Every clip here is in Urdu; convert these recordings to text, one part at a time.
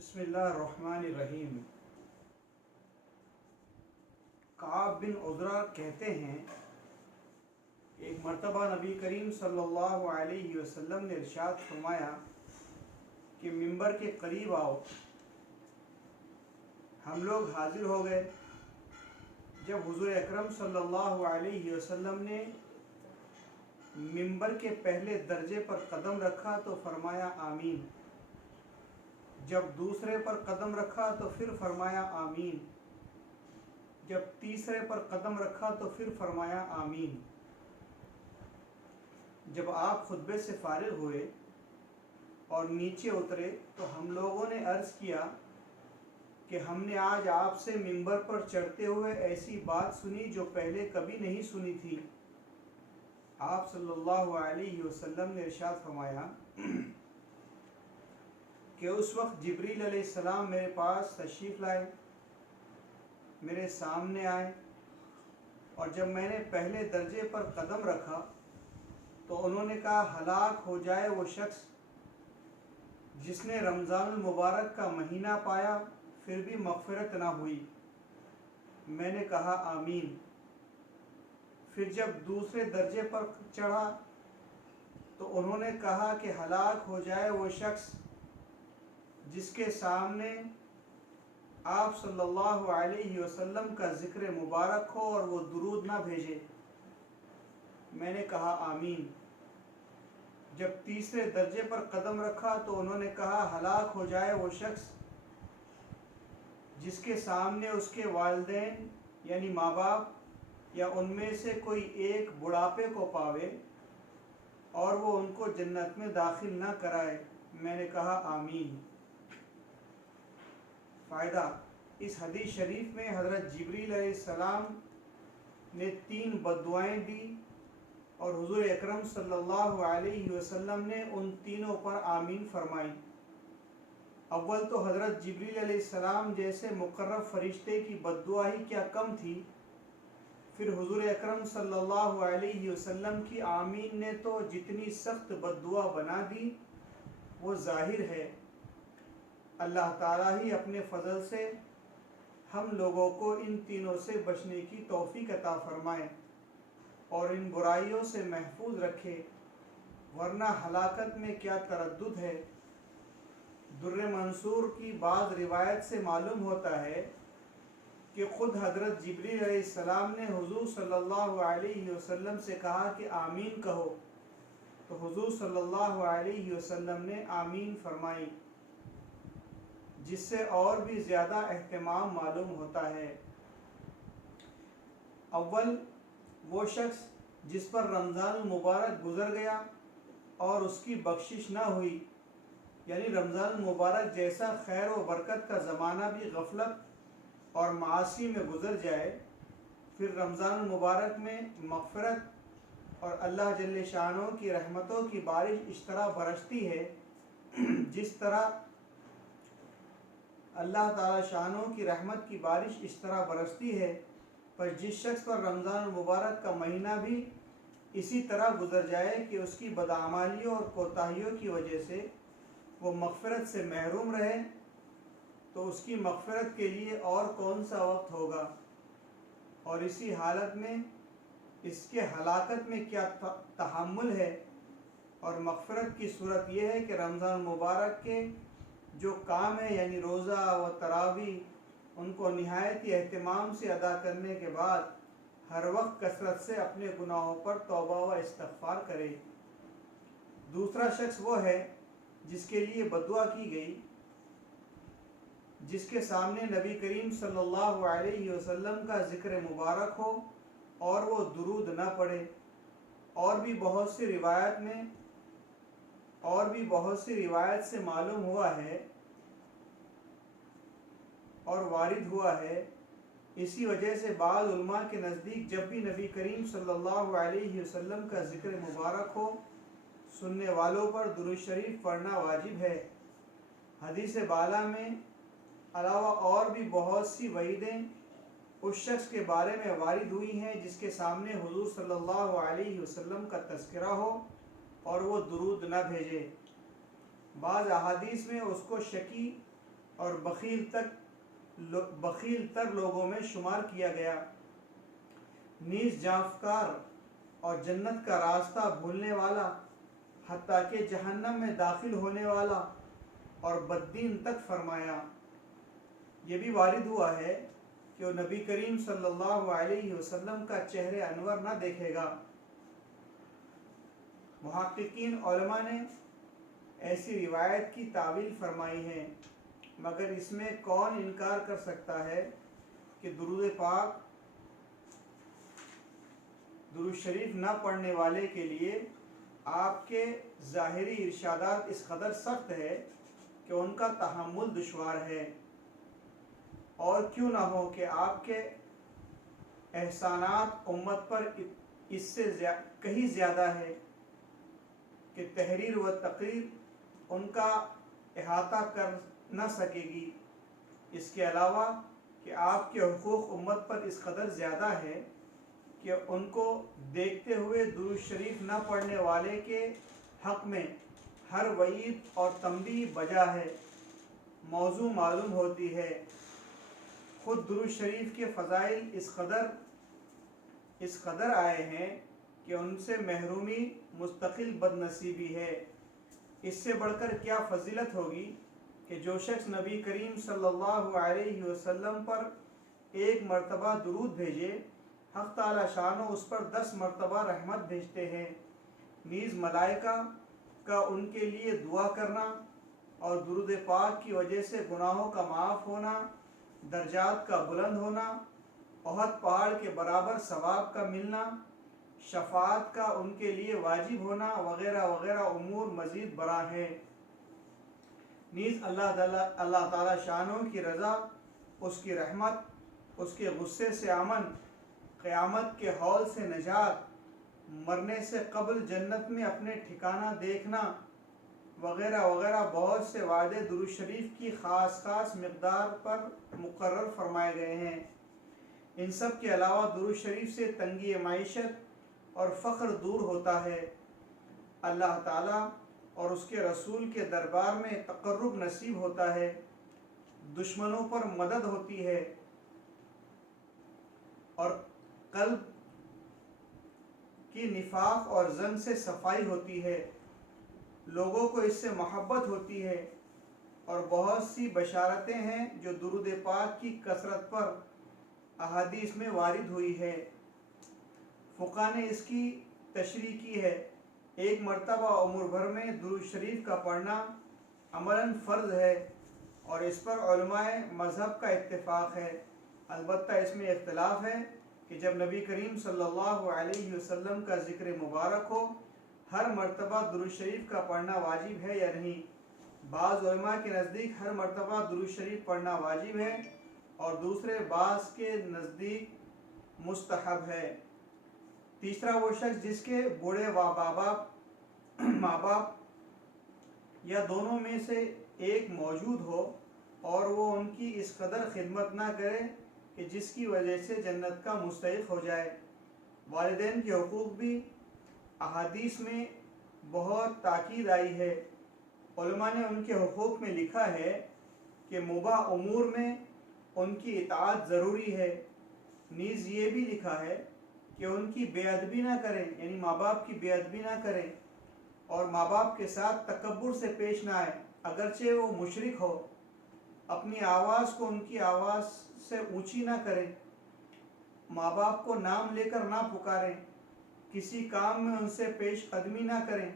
بسم اللہ الرحمن الرحیم۔ کعب بن عذرہ کہتے ہیں ایک مرتبہ نبی کریم صلی اللہ علیہ وسلم نے ارشاد فرمایا کہ منبر کے قریب آؤ۔ ہم لوگ حاضر ہو گئے۔ جب حضور اکرم صلی اللہ علیہ وسلم نے منبر کے پہلے درجے پر قدم رکھا تو فرمایا آمین۔ جب دوسرے پر قدم رکھا تو پھر فرمایا آمین۔ جب تیسرے پر قدم رکھا تو پھر فرمایا آمین۔ جب آپ خطبے سے فارغ ہوئے اور نیچے اترے تو ہم لوگوں نے عرض کیا کہ ہم نے آج آپ سے منبر پر چڑھتے ہوئے ایسی بات سنی جو پہلے کبھی نہیں سنی تھی۔ آپ صلی اللہ علیہ وسلم نے ارشاد فرمایا کہ اس وقت جبریل علیہ السلام میرے پاس تشریف لائے، میرے سامنے آئے، اور جب میں نے پہلے درجے پر قدم رکھا تو انہوں نے کہا ہلاک ہو جائے وہ شخص جس نے رمضان المبارک کا مہینہ پایا پھر بھی مغفرت نہ ہوئی۔ میں نے کہا آمین۔ پھر جب دوسرے درجے پر چڑھا تو انہوں نے کہا کہ ہلاک ہو جائے وہ شخص جس کے سامنے آپ صلی اللہ علیہ وسلم کا ذکر مبارک ہو اور وہ درود نہ بھیجے۔ میں نے کہا آمین۔ جب تیسرے درجے پر قدم رکھا تو انہوں نے کہا ہلاک ہو جائے وہ شخص جس کے سامنے اس کے والدین یعنی ماں باپ یا ان میں سے کوئی ایک بڑھاپے کو پاوے اور وہ ان کو جنت میں داخل نہ کرائے۔ میں نے کہا آمین۔ فائدہ: اس حدیث شریف میں حضرت جبریل علیہ السلام نے 3 بددعائیں دی اور حضور اکرم صلی اللہ علیہ وسلم نے ان تینوں پر آمین فرمائی۔ اول تو حضرت جبریل علیہ السلام جیسے مقرب فرشتے کی بددعا ہی کیا کم تھی، پھر حضور اکرم صلی اللہ علیہ وسلم کی آمین نے تو جتنی سخت بددعا بنا دی وہ ظاہر ہے۔ اللہ تعالیٰ ہی اپنے فضل سے ہم لوگوں کو ان تینوں سے بچنے کی توفیق عطا فرمائے اور ان برائیوں سے محفوظ رکھے، ورنہ ہلاکت میں کیا تردد ہے۔ در منصور کی بعض روایت سے معلوم ہوتا ہے کہ خود حضرت جبریل علیہ السلام نے حضور صلی اللہ علیہ وسلم سے کہا کہ آمین کہو، تو حضور صلی اللہ علیہ وسلم نے آمین فرمائی، جس سے اور بھی زیادہ اہتمام معلوم ہوتا ہے۔ اول، وہ شخص جس پر رمضان المبارک گزر گیا اور اس کی بخشش نہ ہوئی، یعنی رمضان المبارک جیسا خیر و برکت کا زمانہ بھی غفلت اور معاصی میں گزر جائے، پھر رمضان المبارک میں مغفرت اور اللہ جل شانہ کی رحمتوں کی بارش اس طرح برستی ہے جس طرح اللہ تعالی شانہ کی رحمت کی بارش اس طرح برستی ہے، پر جس شخص پر رمضان المبارک کا مہینہ بھی اسی طرح گزر جائے کہ اس کی بدعمالیوں اور کوتاہیوں کی وجہ سے وہ مغفرت سے محروم رہے، تو اس کی مغفرت کے لیے اور کون سا وقت ہوگا، اور اسی حالت میں اس کے ہلاکت میں کیا تحمل ہے۔ اور مغفرت کی صورت یہ ہے کہ رمضان المبارک کے جو کام ہے یعنی روزہ و تراویح ان کو نہایت ہی اہتمام سے ادا کرنے کے بعد ہر وقت کثرت سے اپنے گناہوں پر توبہ و استغفار کرے۔ دوسرا شخص وہ ہے جس کے لیے بددعا کی گئی، جس کے سامنے نبی کریم صلی اللہ علیہ وسلم کا ذکر مبارک ہو اور وہ درود نہ پڑھے۔ اور بھی بہت سی روایت سے معلوم ہوا ہے اور وارد ہوا ہے۔ اسی وجہ سے بعض علماء کے نزدیک جب بھی نبی کریم صلی اللہ علیہ وسلم کا ذکر مبارک ہو، سننے والوں پر درود شریف پڑھنا واجب ہے۔ حدیث بالا میں علاوہ اور بھی بہت سی وعیدیں اس شخص کے بارے میں وارد ہوئی ہیں جس کے سامنے حضور صلی اللہ علیہ وسلم کا تذکرہ ہو اور وہ درود نہ بھیجے۔ بعض احادیث میں اس کو شقی اور بخیل تر لوگوں میں شمار کیا گیا، نیز جانفکار اور جنت کا راستہ بھولنے والا، حتیٰ کہ جہنم میں داخل ہونے والا اور بددین تک فرمایا۔ یہ بھی وارد ہوا ہے کہ وہ نبی کریم صلی اللہ علیہ وسلم کا چہرہ انور نہ دیکھے گا۔ محققین علماء نے ایسی روایت کی تعویل فرمائی ہے، مگر اس میں کون انکار کر سکتا ہے کہ درود پاک، درود شریف نہ پڑھنے والے کے لیے آپ کے ظاہری ارشادات اس قدر سخت ہے کہ ان کا تحمل دشوار ہے، اور کیوں نہ ہو کہ آپ کے احسانات امت پر اس سے کہیں زیادہ ہے کہ تحریر و تقریر ان کا احاطہ کر نہ سکے گی۔ اس کے علاوہ کہ آپ کے حقوق امت پر اس قدر زیادہ ہے کہ ان کو دیکھتے ہوئے درود شریف نہ پڑھنے والے کے حق میں ہر وعید اور تنبیہ بجا ہے، موضوع معلوم ہوتی ہے۔ خود درود شریف کے فضائل اس قدر آئے ہیں کہ ان سے محرومی مستقل بد نصیبی ہے۔ اس سے بڑھ کر کیا فضیلت ہوگی کہ جو شخص نبی کریم صلی اللہ علیہ وسلم پر ایک مرتبہ درود بھیجے، حق تعالی شانہ اس پر 10 مرتبہ رحمت بھیجتے ہیں۔ نیز ملائکہ کا ان کے لیے دعا کرنا اور درود پاک کی وجہ سے گناہوں کا معاف ہونا، درجات کا بلند ہونا، احد پہاڑ کے برابر ثواب کا ملنا، شفاعت کا ان کے لیے واجب ہونا وغیرہ وغیرہ امور مزید بڑا ہے۔ نیز اللہ تعالی شانہ کی رضا، اس کی رحمت، اس کے غصے سے امن، قیامت کے ہول سے نجات، مرنے سے قبل جنت میں اپنے ٹھکانہ دیکھنا وغیرہ وغیرہ بہت سے وعدے درود شریف کی خاص مقدار پر مقرر فرمائے گئے ہیں۔ ان سب کے علاوہ درود شریف سے تنگی معیشت اور فقر دور ہوتا ہے، اللہ تعالیٰ اور اس کے رسول کے دربار میں تقرب نصیب ہوتا ہے، دشمنوں پر مدد ہوتی ہے، اور قلب کی نفاق اور زن سے صفائی ہوتی ہے، لوگوں کو اس سے محبت ہوتی ہے، اور بہت سی بشارتیں ہیں جو درود پاک کی کثرت پر احادیث میں وارد ہوئی ہے۔ فقہاء نے اس کی تشریح کی ہے۔ ایک مرتبہ عمر بھر میں درود شریف کا پڑھنا عملاً فرض ہے، اور اس پر علماء مذہب کا اتفاق ہے۔ البتہ اس میں اختلاف ہے کہ جب نبی کریم صلی اللہ علیہ وسلم کا ذکر مبارک ہو، ہر مرتبہ درود شریف کا پڑھنا واجب ہے یا نہیں۔ بعض علماء کے نزدیک ہر مرتبہ درود شریف پڑھنا واجب ہے، اور دوسرے بعض کے نزدیک مستحب ہے۔ تیسرا، وہ شخص جس کے بوڑھے ماں باپ یا دونوں میں سے ایک موجود ہو اور وہ ان کی اس قدر خدمت نہ کرے کہ جس کی وجہ سے جنت کا مستحق ہو جائے۔ والدین کے حقوق بھی احادیث میں بہت تاکید آئی ہے۔ علماء نے ان کے حقوق میں لکھا ہے کہ مباح امور میں ان کی اطاعت ضروری ہے۔ نیز یہ بھی لکھا ہے کہ ان کی بے ادبی نہ کریں، یعنی ماں باپ کی بے ادبی نہ کریں، اور ماں باپ کے ساتھ تکبر سے پیش نہ آئے، اگرچہ وہ مشرک ہو۔ اپنی آواز کو ان کی آواز سے اونچی نہ کریں، ماں باپ کو نام لے کر نہ پکاریں، کسی کام میں ان سے پیش قدمی نہ کریں،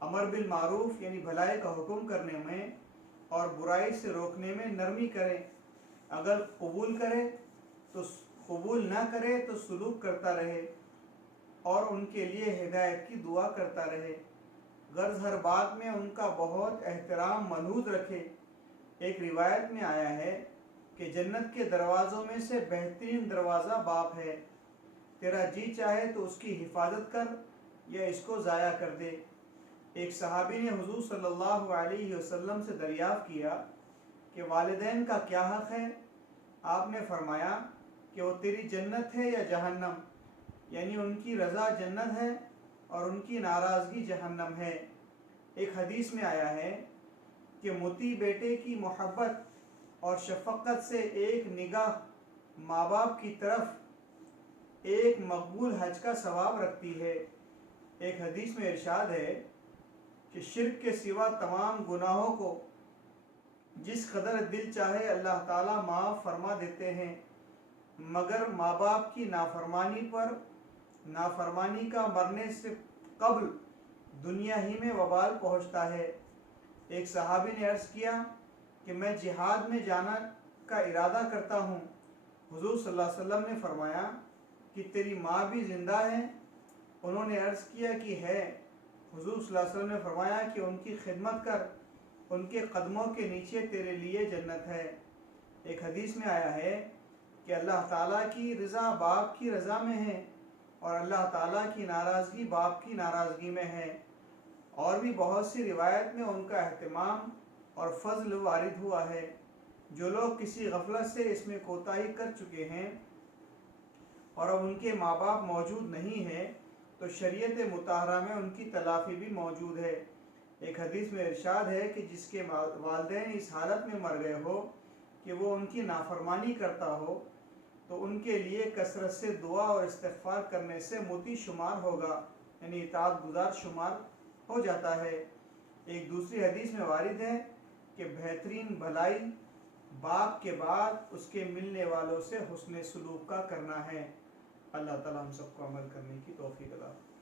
امر بالمعروف یعنی بھلائی کا حکم کرنے میں اور برائی سے روکنے میں نرمی کریں، اگر قبول کرے تو قبول نہ کرے تو سلوک کرتا رہے، اور ان کے لیے ہدایت کی دعا کرتا رہے، غرض ہر بات میں ان کا بہت احترام ملحوظ رکھے۔ ایک روایت میں آیا ہے کہ جنت کے دروازوں میں سے بہترین دروازہ باپ ہے، تیرا جی چاہے تو اس کی حفاظت کر یا اس کو ضائع کر دے۔ ایک صحابی نے حضور صلی اللہ علیہ وسلم سے دریافت کیا کہ والدین کا کیا حق ہے؟ آپ نے فرمایا کہ وہ تیری جنت ہے یا جہنم، یعنی ان کی رضا جنت ہے اور ان کی ناراضگی جہنم ہے۔ ایک حدیث میں آیا ہے کہ مطیع بیٹے کی محبت اور شفقت سے ایک نگاہ ماں باپ کی طرف ایک مقبول حج کا ثواب رکھتی ہے۔ ایک حدیث میں ارشاد ہے کہ شرک کے سوا تمام گناہوں کو جس قدر دل چاہے اللہ تعالیٰ معاف فرما دیتے ہیں، مگر ماں باپ کی نافرمانی کا مرنے سے قبل دنیا ہی میں وبال پہنچتا ہے۔ ایک صحابی نے عرض کیا کہ میں جہاد میں جانا کا ارادہ کرتا ہوں۔ حضور صلی اللہ علیہ وسلم نے فرمایا کہ تیری ماں بھی زندہ ہے؟ انہوں نے عرض کیا کہ ہے۔ حضور صلی اللہ علیہ وسلم نے فرمایا کہ ان کی خدمت کر، ان کے قدموں کے نیچے تیرے لیے جنت ہے۔ ایک حدیث میں آیا ہے کہ اللہ تعالیٰ کی رضا باپ کی رضا میں ہے اور اللہ تعالیٰ کی ناراضگی باپ کی ناراضگی میں ہے۔ اور بھی بہت سی روایت میں ان کا اہتمام اور فضل وارد ہوا ہے۔ جو لوگ کسی غفلت سے اس میں کوتاہی کر چکے ہیں اور اب ان کے ماں باپ موجود نہیں ہیں تو شریعت مطہرہ میں ان کی تلافی بھی موجود ہے۔ ایک حدیث میں ارشاد ہے کہ جس کے والدین اس حالت میں مر گئے ہو کہ وہ ان کی نافرمانی کرتا ہو تو ان کے لیے کثرت سے دعا اور استغفار کرنے سے مطیع شمار ہوگا، یعنی اطاعت گزار شمار ہو جاتا ہے۔ ایک دوسری حدیث میں وارد ہے کہ بہترین بھلائی باپ کے بعد اس کے ملنے والوں سے حسن سلوک کا کرنا ہے۔ اللہ تعالیٰ ہم سب کو عمل کرنے کی توفیق عطا فرمائے۔